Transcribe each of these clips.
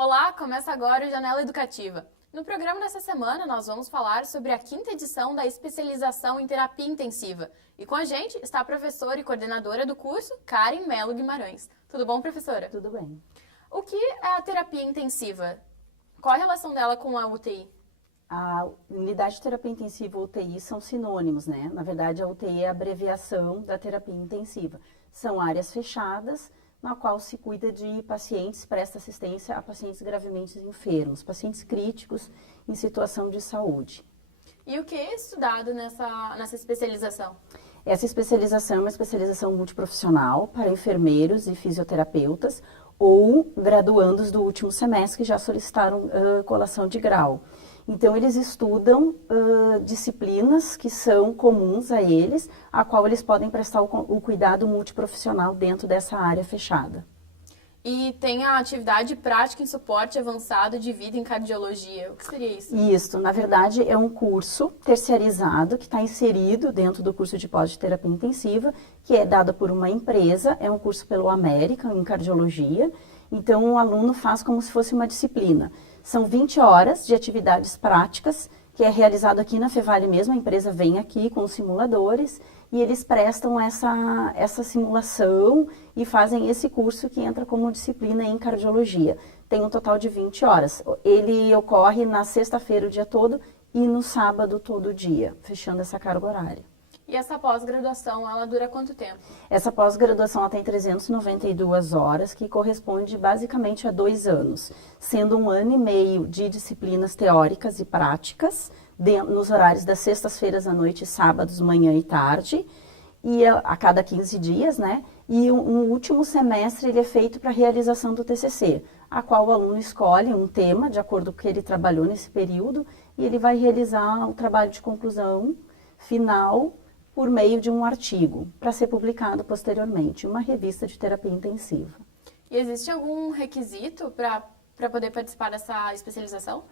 Olá, começa agora o Janela Educativa. No programa dessa semana, nós vamos falar sobre a 5ª edição da especialização em terapia intensiva. E com a gente está a professora e coordenadora do curso, Karen Melo Guimarães. Tudo bom, professora? Tudo bem. O que é a terapia intensiva? Qual a relação dela com a UTI? A unidade de terapia intensiva e UTI são sinônimos, né? Na verdade, a UTI é a abreviação da terapia intensiva. São áreas fechadas, na qual se cuida de pacientes, presta assistência a pacientes gravemente enfermos, pacientes críticos em situação de saúde. E o que é estudado nessa especialização? Essa especialização é uma especialização multiprofissional para enfermeiros e fisioterapeutas ou graduandos do último semestre que já solicitaram colação de grau. Então, eles estudam disciplinas que são comuns a eles, a qual eles podem prestar o cuidado multiprofissional dentro dessa área fechada. E tem a atividade prática em suporte avançado de vida em cardiologia. O que seria isso? Isso, na verdade, é um curso terciarizado que está inserido dentro do curso de pós de terapia intensiva, que é dado por uma empresa, é um curso pelo América em cardiologia. Então, o aluno faz como se fosse uma disciplina. São 20 horas de atividades práticas, que é realizado aqui na Fevale mesmo, a empresa vem aqui com os simuladores e eles prestam essa simulação e fazem esse curso que entra como disciplina em cardiologia. Tem um total de 20 horas. Ele ocorre na sexta-feira o dia todo e no sábado todo o dia, fechando essa carga horária. E essa pós-graduação, ela dura quanto tempo? Essa pós-graduação tem 392 horas, que corresponde basicamente a 2 anos, sendo 1 ano e meio de disciplinas teóricas e práticas, nos horários das sextas-feiras à noite, sábados, manhã e tarde, e a cada 15 dias, né? E um último semestre ele é feito para a realização do TCC, a qual o aluno escolhe um tema, de acordo com o que ele trabalhou nesse período, e ele vai realizar o trabalho de conclusão final, por meio de um artigo, para ser publicado posteriormente, uma revista de terapia intensiva. E existe algum requisito para poder participar dessa especialização?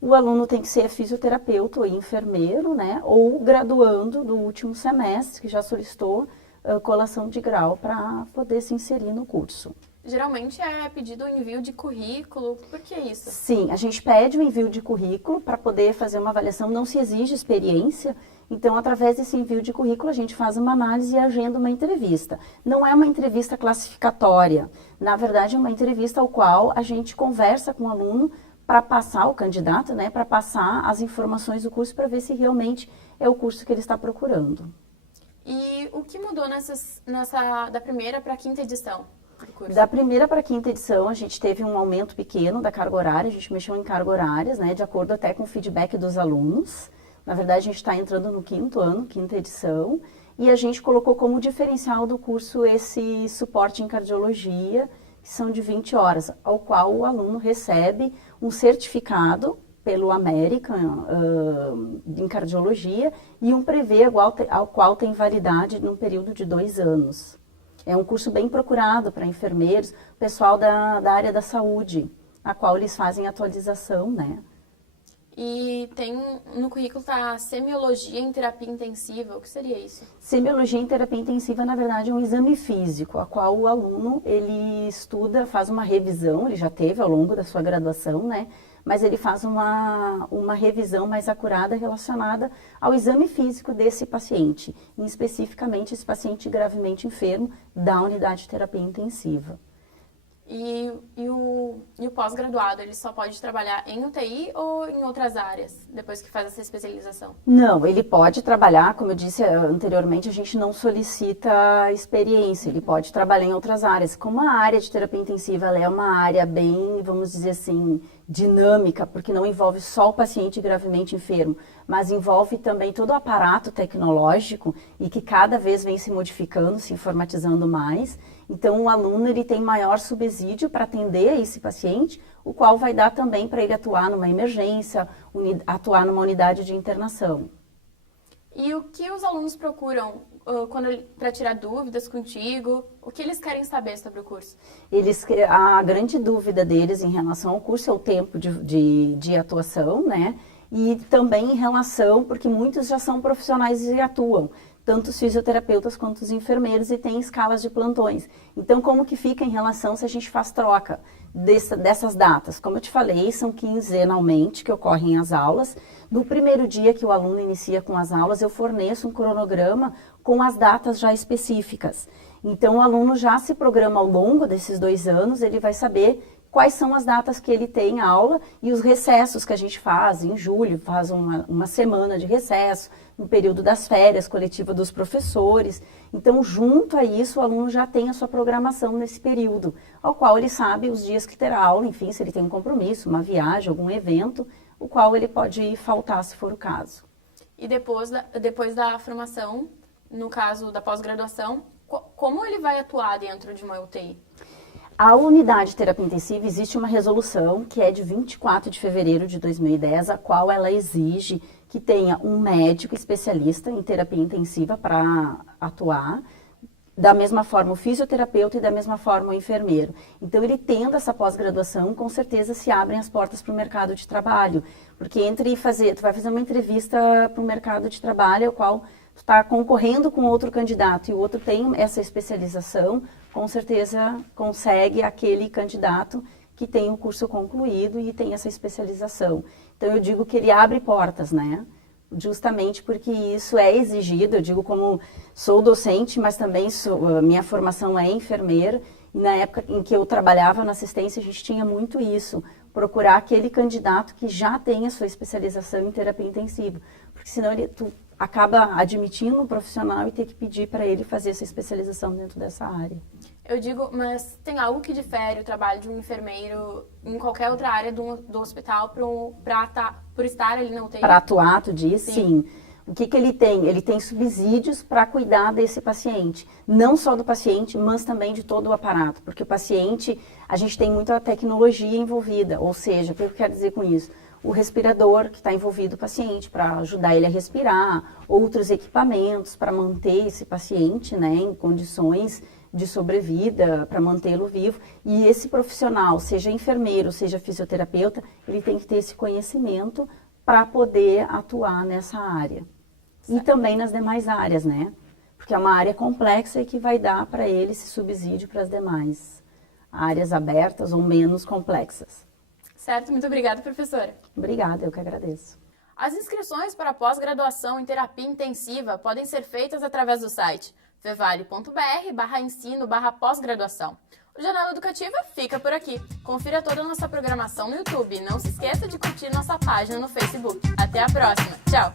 O aluno tem que ser fisioterapeuta ou enfermeiro, né, ou graduando do último semestre, que já solicitou colação de grau para poder se inserir no curso. Geralmente é pedido o envio de currículo, por que isso? Sim, a gente pede o envio de currículo para poder fazer uma avaliação, não se exige experiência, então através desse envio de currículo a gente faz uma análise e agenda uma entrevista. Não é uma entrevista classificatória, na verdade é uma entrevista ao qual a gente conversa com o aluno para passar, o candidato, né, para passar as informações do curso para ver se realmente é o curso que ele está procurando. E o que mudou da primeira para a 5ª edição? Da primeira para a 5ª edição, a gente teve um aumento pequeno da carga horária, a gente mexeu em carga horárias, né, de acordo até com o feedback dos alunos. Na verdade, a gente está entrando no 5º ano, 5ª edição, e a gente colocou como diferencial do curso esse suporte em cardiologia, que são de 20 horas, ao qual o aluno recebe um certificado pelo América em cardiologia e um prevê ao qual tem validade num período de 2 anos. É um curso bem procurado para enfermeiros, pessoal da área da saúde, a qual eles fazem atualização, né? E no currículo está semiologia em terapia intensiva, o que seria isso? Semiologia em terapia intensiva, na verdade, é um exame físico, a qual o aluno, ele estuda, faz uma revisão, ele já teve ao longo da sua graduação, né? Mas ele faz uma revisão mais acurada relacionada ao exame físico desse paciente, e especificamente esse paciente gravemente enfermo da unidade de terapia intensiva. E o pós-graduado, ele só pode trabalhar em UTI ou em outras áreas, depois que faz essa especialização? Não, ele pode trabalhar, como eu disse anteriormente, a gente não solicita experiência, ele pode trabalhar em outras áreas. Como a área de terapia intensiva ela é uma área bem, vamos dizer assim, dinâmica, porque não envolve só o paciente gravemente enfermo, mas envolve também todo o aparato tecnológico e que cada vez vem se modificando, se informatizando mais. Então, o aluno ele tem maior subsídio para atender a esse paciente, o qual vai dar também para ele atuar numa emergência, atuar numa unidade de internação. E o que os alunos procuram para tirar dúvidas contigo? O que eles querem saber sobre o curso? A grande dúvida deles em relação ao curso é o tempo de atuação, né? E também em relação, porque muitos já são profissionais e atuam. tanto os fisioterapeutas quanto os enfermeiros, e tem escalas de plantões. Então, como que fica em relação se a gente faz troca dessas datas? Como eu te falei, são quinzenalmente que ocorrem as aulas. No primeiro dia que o aluno inicia com as aulas, eu forneço um cronograma com as datas já específicas. Então, o aluno já se programa ao longo desses 2 anos, ele vai saber quais são as datas que ele tem aula e os recessos que a gente faz. Em julho, faz uma semana de recesso, no período das férias, coletiva dos professores. Então, junto a isso, o aluno já tem a sua programação nesse período, ao qual ele sabe os dias que terá aula, enfim, se ele tem um compromisso, uma viagem, algum evento, o qual ele pode faltar, se for o caso. E depois da formação, no caso da pós-graduação, como ele vai atuar dentro de uma UTI? A unidade de terapia intensiva, existe uma resolução que é de 24 de fevereiro de 2010, a qual ela exige que tenha um médico especialista em terapia intensiva para atuar, da mesma forma o fisioterapeuta e da mesma forma o enfermeiro. Então, ele tendo essa pós-graduação, com certeza se abrem as portas para o mercado de trabalho, porque tu vai fazer uma entrevista para o mercado de trabalho, ao qual tu está concorrendo com outro candidato e o outro tem essa especialização, com certeza consegue aquele candidato que tem o curso concluído e tem essa especialização. Então, eu digo que ele abre portas, né? Justamente porque isso é exigido. Eu digo, como sou docente, mas também minha formação é enfermeira, e na época em que eu trabalhava na assistência, a gente tinha muito isso, procurar aquele candidato que já tem a sua especialização em terapia intensiva, porque senão tu acaba admitindo um profissional e ter que pedir para ele fazer essa especialização dentro dessa área. Eu digo, mas tem algo que difere o trabalho de um enfermeiro em qualquer outra área do hospital por estar ali na UTI? Para atuar, tu diz? Sim. O que ele tem? Ele tem subsídios para cuidar desse paciente. Não só do paciente, mas também de todo o aparato. Porque o paciente, a gente tem muita tecnologia envolvida. Ou seja, o que eu quero dizer com isso? O respirador que está envolvido o paciente para ajudar ele a respirar, outros equipamentos para manter esse paciente, né, em condições de sobrevida, para mantê-lo vivo. E esse profissional, seja enfermeiro, seja fisioterapeuta, ele tem que ter esse conhecimento para poder atuar nessa área. Certo. E também nas demais áreas, né? Porque é uma área complexa e que vai dar para ele esse subsídio para as demais áreas abertas ou menos complexas. Certo, muito obrigada, professora. Obrigada, eu que agradeço. As inscrições para pós-graduação em terapia intensiva podem ser feitas através do site fevale.br/ensino/pós-graduação. O Janela Educativa fica por aqui. Confira toda a nossa programação no YouTube e não se esqueça de curtir nossa página no Facebook. Até a próxima. Tchau!